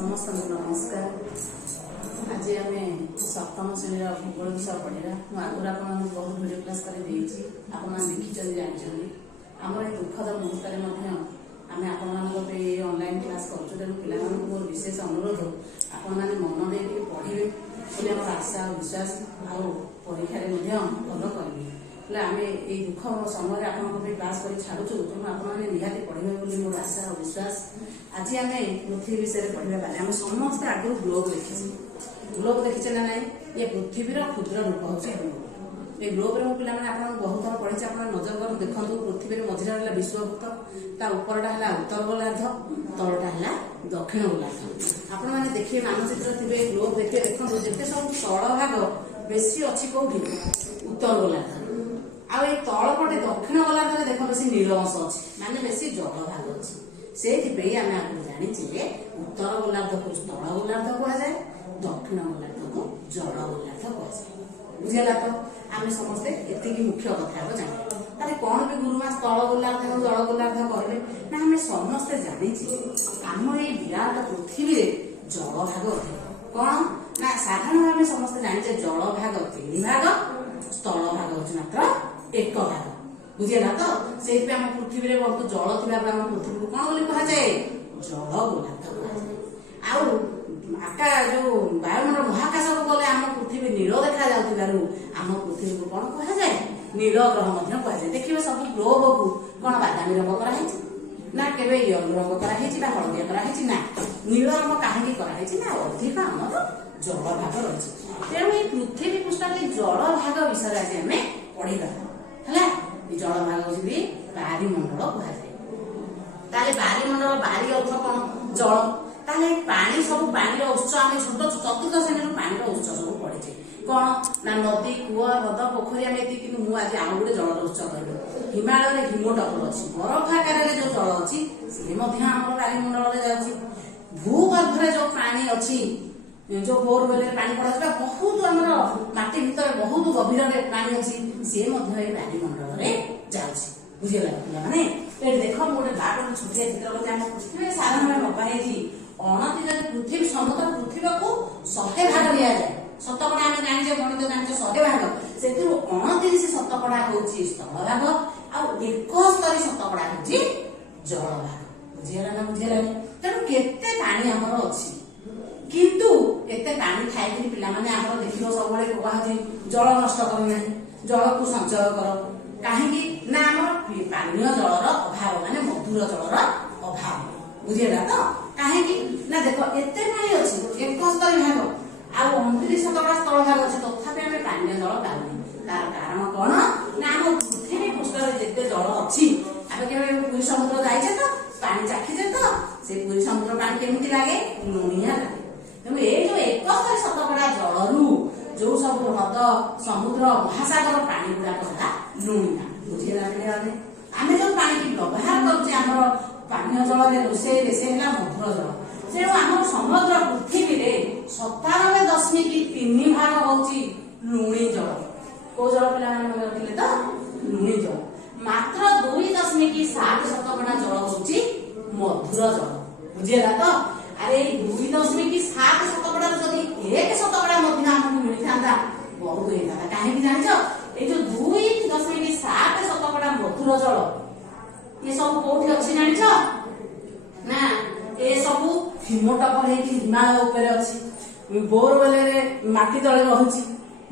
समस्त नमस्कार। आज आम सप्तम श्रेणी भूगोल विषय पढ़ा। मुझे आगुरी बहुत भिडियो क्लास कर देखी देखी जानते आम ये दुखद मुहूर्त आम आप ऑनलाइन क्लास करूँ। तेणु पिला मोर विशेष अनुरोध आपण मैंने मन दे पढ़े बोले आम आशा और विश्वास आउ परीक्षा भल करेंगे। आम ये दुख समय आप क्लास कर छाड़ू तेणु आपने निहाती पढ़े बोली मोर आशा और विश्वास। आज आम पृथ्वी विषय पढ़ा बारे आम समस्त आगुरी ग्लोब देखी ग्लोब देखीचे ना नाई ये पृथ्वीर क्षुद्र रूप हूँ ग्लोब। ये ग्लोब में पिला बहुत थर पढ़ी आप नजर कर देखो पृथ्वी मझे है विश्ववृत्त ता उपरटा है उत्तर गोलार्ध तलटा है दक्षिण गोलार्ध। आपण मैंने देखिए मानचित्र थे ग्लोब देखिए देखो जिते सब तल भाग बेसी अच्छी कौटी उत्तर गोलार्ध आ तलपटे दक्षिण गोलार्ध देख बेसी नील अंश अच्छी माने बेसी जल भाग अच्छी से आम आपको जाचे उत्तर गोलार्ध को स्थल गोलार्ध कहुए दक्षिण गोलार्ध को जल गोलार्ध कहुए। बुझेगा तो आम समस्ते एति मुख्य कथा जाने कौन भी गुरुमा स्थल गोलार्ध जल गोलार्ध कहले ना आम समस्ते जाचे आम ये विराट पृथ्वी जल भाग अधिक कौन ना साधारण भाव समस्ते जाने जल भाग 3 भाग स्थल भाग हूँ मात्र 1 भाग। बुझेगा तो से आम पृथ्वी में बहुत जल थी पृथ्वी को कौन बोली कह जाए जल गोलार्ध कहुए। आका जो वायुमंडल महाकाश को गले आम पृथ्वी नील देखा आम पृथ्वी को कौन कह जाए नील ग्रह कहुए। देखिए सब ग्लोब को कौन बादामी रंग कराई ना केवे येलो रंग कराई हलदिया कराई ना नील रंग कहीं कराई ना अधिक आमर जल भाग रही। तेणु ये पृथ्वी पृष्ठ जल भाग विषय आज आम पढ़ा है जल भाग हूँ बारिमंडल कहुए। बारिमंडल बारी अर्थ कौन जल ताले पानी सब पानी उत्स आम छोट चतुर्थ श्रेणी पानी उत्स सब पढ़े कौन ना नदी कूह हृद पोखरी आम ये मुझे आउ गोटे जल उत्स कह हिमालय में हिमोटपर अच्छी बरफ आकार जो जल अच्छी सी आम बारिमंडल जाऊँगी। भूगर्भ जो पानी अच्छी जो बोरवेल पानी पड़ा बहुत आम माटी भितर बहुत गभीर पानी अच्छी सी बारिमंडल जाऊँगी। बुझेगा पे देख गोटे बार छुटिया चित्र करते आम पृथ्वी साधारण नपाई अणति जब पृथ्वी समग्र पृथ्वी को 100 भाग दि जाए शतकड़ा आम जाने गणित जाने 100 भाग से 29 शतकड़ा हूँ स्थल भाग आ71 शतकड़ा हूँ जल भाग। बुझेगा ना बुझेगा तेणु केते पानी आमर अच्छी किंतु एते पानी खाई पिला माने आमर देख सब कहुँ जल नष्ट करना जल को संचय कर कहीं ना आम पानीय जलर अभाव माने मधुर जलर अभाव। बुझेगा तो कहीं ना देख एते पानी अच्छी 71 भाग आ 29 शतकड़ा स्थल भाग अच्छे तथापि आम पानीय जल पाऊनी तार कारण कौन ना आम पृथ्वी पृष्ठ जिते जल अच्छी आम के पुरी समुद्र जाइए तो पानी चाखीचे तो से पुरी समुद्र पानी केमती लगे लुणिया लगे। तेणु ये जो 71 शतकड़ा जलू जो सब हृद समुद्र महासागर पानी गुड़ाक लुणिया। बुझेगा आम जो पानी की व्यवहार करुचे आम पानीय जल रोषे से मधुर जल तेणु आम समग्र पृथ्वी 97.3 भाग हूँ लुणी जल को जल पे रखिले तो लुणी जल मात्र 2.7 शतकड़ा जल हूँ मधुर जल। बुझेगा तो अरे 2.7 शतकड़ा जब 1 शतकड़ा आमको मिलता बहुत होता कहीं जान ये जो 2.7 शतकड़ा मधुर जल ये सब कौटी अच्छी जान ना ये सब हिमोटपर हिमालय उपर अच्छी बोरवेल माटी तले रही।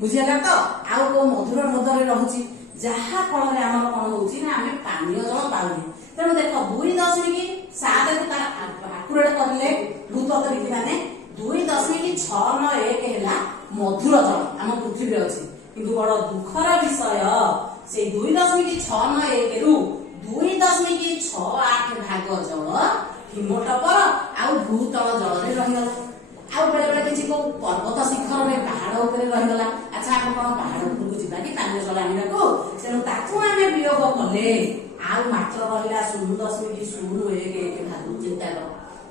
बुझेगा तो आउ को मधुर मदर रही जहा फल आम कौन हो आम पानीय जल पाऊनी। तेणु देख 2.7 तार आकुरेट करले भूतत्वविद मैंने 2.691 है मधुर जल आम पृथ्वी अच्छी किंतु बड़ दुखर विषय से 2.691 रु 2.68 भाग जल हिमोटपर आ भूतल जल रहीगला आउ बेले बेले किसी को पर्वत शिखर में पहाड़ उपर रहीगला। अच्छा आम कौन पहाड़ उपरको जावा कि पानी जल आने को तेणु ताकू आम वियोग कले आउ मात्र रहा 0.011 भाग चिंता कर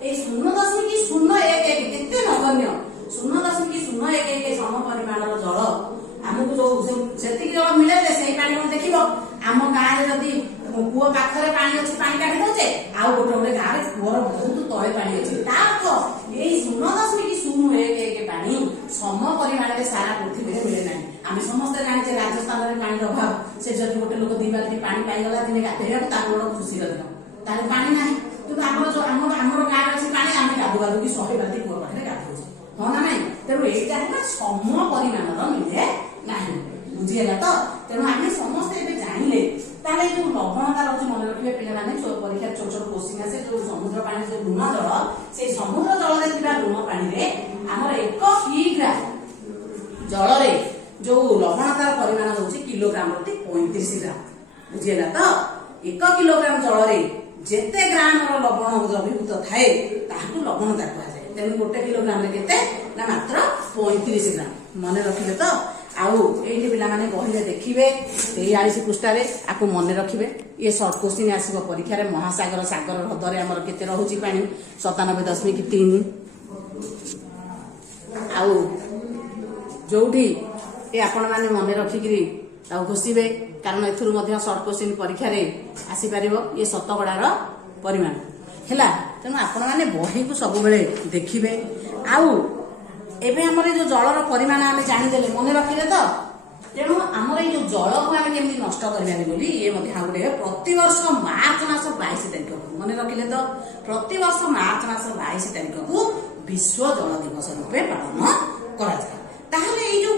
ये 0.011 केते नगण्य 0.011 सम परिमाण जल आमको जो से जल मिले से पानी देख आम गाँव जदि कूह पाखरे पानी अच्छी पानी काढ़ी दौचे आउ गोटे गोटे गाँव कूहर बहुत तले पानी अच्छी ସ୍ଥାନରେ ପାଣିର ଅଭାବ, ସେ ଯଦି ଗୋଟେ ଲୋକ 2 ବାଲ୍ଟି ପାଣି ପାଇଗଲା ଦିନେ ଗାଧେଇବାକୁ ତାକୁ ଗୋଟେ ଖୁସିର ଦିନ, ତାହେଲେ ପାଣି ନାହିଁ। କିନ୍ତୁ ଆମର ଗାଁରେ ଅଛି ପାଣି, ଆମେ ଗାଧୁ କି 100 ବାଲ୍ଟି କୂଅ ପାଖରେ ଗାଧଉଛେ, ହଁ ନା ନାଇଁ? ତେଣୁ ଏଇଟା ହେଲା ସମ ପରିମାଣର ମିଳେ ନାହିଁ, ବୁଝିହେଲା ତ? ତେଣୁ ଆମେ ସମସ୍ତେ ଏବେ ଜାଣିଲେ। ତାହେଲେ ଯୋଉ ଲବଣତା ରହୁଛି ମନେ ରଖିବେ ପିଲାମାନେ, ପରୀକ୍ଷାରେ ଛୋଟ ଛୋଟ କୋଶ୍ଚିନ୍ ଆସେ। ଯୋଉ ସମୁଦ୍ର ପାଣି ଯୋଉ ଲୁଣ ଜଳ, ସେଇ ସମୁଦ୍ର ଜଳରେ ଥିବା ଲୁଣ ପାଣିରେ ଆମର 1 କିଗ୍ରା ଜଳରେ ଯୋଉ ଲବଣତାର ପରିମାଣ ହଉଛି କିଲୋଗ୍ରାମ ପ୍ରତି 35 ଗ୍ରାମ, ବୁଝିହେଲା ତ? 1 କିଲୋଗ୍ରାମ ଜଳରେ ଯେତେ ଗ୍ରାମର ଲବଣ ଦ୍ରବୀଭୂତ ଥାଏ ତାହାକୁ ଲବଣତା କୁହାଯାଏ। ତେଣୁ 1 କିଲୋଗ୍ରାମରେ କେତେ ନା ମାତ୍ର 35 ଗ୍ରାମ, ମନେ ରଖିଲେ ତ? ଆଉ ଏଇଠି ପିଲାମାନେ ବହିରେ ଦେଖିବେ 43 ପୃଷ୍ଠାରେ, ଆକୁ ମନେ ରଖିବେ। ଇଏ ସର୍ଟ କୋଶ୍ଚିନ୍ ଆସିବ ପରୀକ୍ଷାରେ। ମହାସାଗର ସାଗର ହ୍ରଦରେ ଆମର କେତେ ରହୁଛି ପାଣି? 97.3। ଆଉ ଯୋଉଠି ଏ ଆପଣ ମାନେ ମନେ ରଖିକିରି ତାକୁ ଘୋଷିବେ, କାରଣ ଏଥିରୁ ମଧ୍ୟ ସର୍ଟ କୋଶ୍ଚିନ୍ ପରୀକ୍ଷାରେ ଆସିପାରିବ। ଇଏ ଶତକଡାର ପରିମାଣ ହେଲା। ତେଣୁ ଆପଣ ମାନେ ବହିକୁ ସବୁବେଳେ ଦେଖିବେ। ଆଉ ଏବେ ଆମର ଏ ଯୋଉ ଜଳର ପରିମାଣ ଆମେ ଜାଣିଦେଲେ, ମନେ ରଖିଲେ ତ? ତେଣୁ ଆମର ଏଇ ଯୋଉ ଜଳକୁ ଆମେ କେମିତି ନଷ୍ଟ କରିବାନି ବୋଲି ଇଏ ମଧ୍ୟ ଆଉ ଗୋଟେ ପ୍ରତିବର୍ଷ ମାର୍ଚ୍ଚ ମାସ 22 ତାରିଖକୁ, ମନେ ରଖିଲେ ତ? ପ୍ରତିବର୍ଷ ମାର୍ଚ୍ଚ ମାସ 22 ତାରିଖକୁ ବିଶ୍ୱ ଜଳ ଦିବସ ରୂପେ ପାଳନ କରାଯାଏ। ତାହେଲେ ଏଇ ଯୋଉ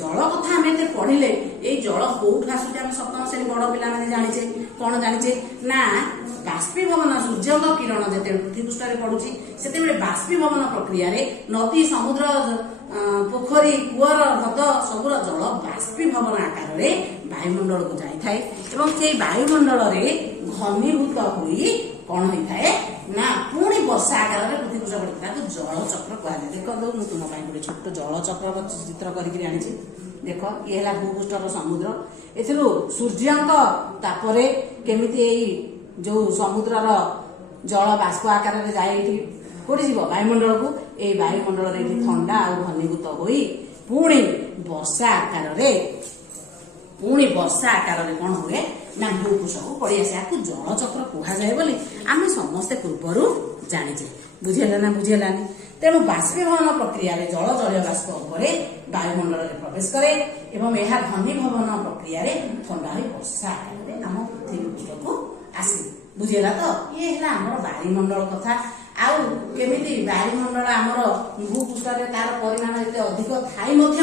ଜଳ କଥା ଆମେ ଏତେ ପଢିଲେ, ଏଇ ଜଳ କୋଉଠୁ ଆସୁଛି? ଆମେ ସପ୍ତମ ଶ୍ରେଣୀ ବଡ ପିଲାମାନେ ଜାଣିଛେ। କଣ ଜାଣିଛେ ନା ବାଷ୍ପୀଭବନ, ସୂର୍ଯ୍ୟଙ୍କ କିରଣ ଯେତେବେଳେ ପୃଥିବୀ ପୃଷ୍ଠରେ ପଡୁଛି ସେତେବେଳେ ବାଷ୍ପୀଭବନ ପ୍ରକ୍ରିୟାରେ ନଦୀ, ସମୁଦ୍ର, ପୋଖରୀ, କୂଅର, ହ୍ରଦ ସବୁର ଜଳ ବାଷ୍ପୀଭବନ ଆକାରରେ ବାୟୁମଣ୍ଡଳକୁ ଯାଇଥାଏ ଏବଂ ସେଇ ବାୟୁମଣ୍ଡଳରେ ଘନୀଭୂତ ହୋଇ କଣ ହେଇଥାଏ ନା ପୁଣି ବର୍ଷା ଆକାରରେ ପୃଥିବୀ ପୃଷ୍ଠ ପଡିଥାଏ। ତାକୁ ଜଳଚକ୍ର କୁହାଯାଏ। ଦେଖନ୍ତୁ ମୁଁ ତୁମ ପାଇଁ ଗୋଟେ ଛୋଟ ଜଳଚକ୍ରର ଚିତ୍ର କରିକି ଆଣିଛି। ଦେଖ, ଇଏ ହେଲା ଭୂପୃଷ୍ଠର ସମୁଦ୍ର। ଏଥିରୁ ସୂର୍ଯ୍ୟଙ୍କ ତାପରେ କେମିତି ଏଇ ଯୋଉ ସମୁଦ୍ରର ଜଳ ବାଷ୍ପ ଆକାରରେ ଯାଏ ଏଇଠି କୋଉଠି ଯିବ? ବାୟୁମଣ୍ଡଳକୁ। ଏଇ ବାୟୁମଣ୍ଡଳରେ ଏଠି ଥଣ୍ଡା ଆଉ ଘନୀଭୂତ ହୋଇ ପୁଣି ବର୍ଷା ଆକାରରେ କଣ ହୁଏ ନା ଭୂପୃଷ୍ଠକୁ ପଡିଆସେ। ଆକୁ ଜଳଚକ୍ର କୁହାଯାଏ ବୋଲି ଆମେ ସମସ୍ତେ ପୂର୍ବରୁ ଜାଣିଛେ। ବୁଝିହେଲା ନା ବୁଝିହେଲାନି? ତେଣୁ ବାଷ୍ପୀଭବନ ପ୍ରକ୍ରିୟାରେ ଜଳ ଜଳୀୟ ବାଷ୍ପ ଉପରେ ବାୟୁମଣ୍ଡଳରେ ପ୍ରବେଶ କରେ ଏବଂ ଏହା ଘନୀଭବନ ପ୍ରକ୍ରିୟାରେ ଥଣ୍ଡା ହୋଇ ବର୍ଷା ଆକାରରେ ଆମ ପୃଥିବୀ ପୃଷ୍ଠକୁ ଆସେ। ବୁଝିହେଲା ତ? ଇଏ ହେଲା ଆମର ବାୟୁମଣ୍ଡଳ କଥା। ଆଉ କେମିତି ବାୟୁମଣ୍ଡଳ ଆମର ଭୂପୃଷ୍ଠରେ ତାର ପରିମାଣ ଏତେ ଅଧିକ ଥାଇ ମଧ୍ୟ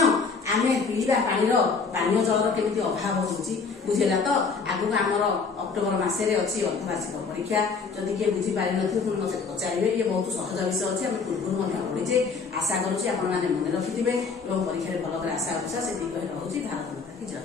ଆମେ ପିଇବା ପାଣିର ପାନୀୟ ଜଳର କେମିତି ଅଭାବ ହଉଛି, ବୁଝିଲା ତ? ଆଗକୁ ଆମର ଅକ୍ଟୋବର ମାସରେ ଅଛି ଅର୍ଦ୍ଧବାର୍ଷିକ ପରୀକ୍ଷା। ଯଦି କିଏ ବୁଝିପାରିନଥିବେ ପୁଣି ମତେ ପଚାରିବେ। ଇଏ ବହୁତ ସହଜ ବିଷୟ ଅଛି, ଆମେ ପୂର୍ବରୁ ମଧ୍ୟ ପଢିଛେ। ଆଶା କରୁଛି ଆପଣମାନେ ମନେ ରଖିଥିବେ ଏବଂ ପରୀକ୍ଷାରେ ଭଲ କରି ଆଶା କରୁଛ। ସେତିକି କହି ରହୁଛି। ଭାରତ ମାତା କି ଜୟ।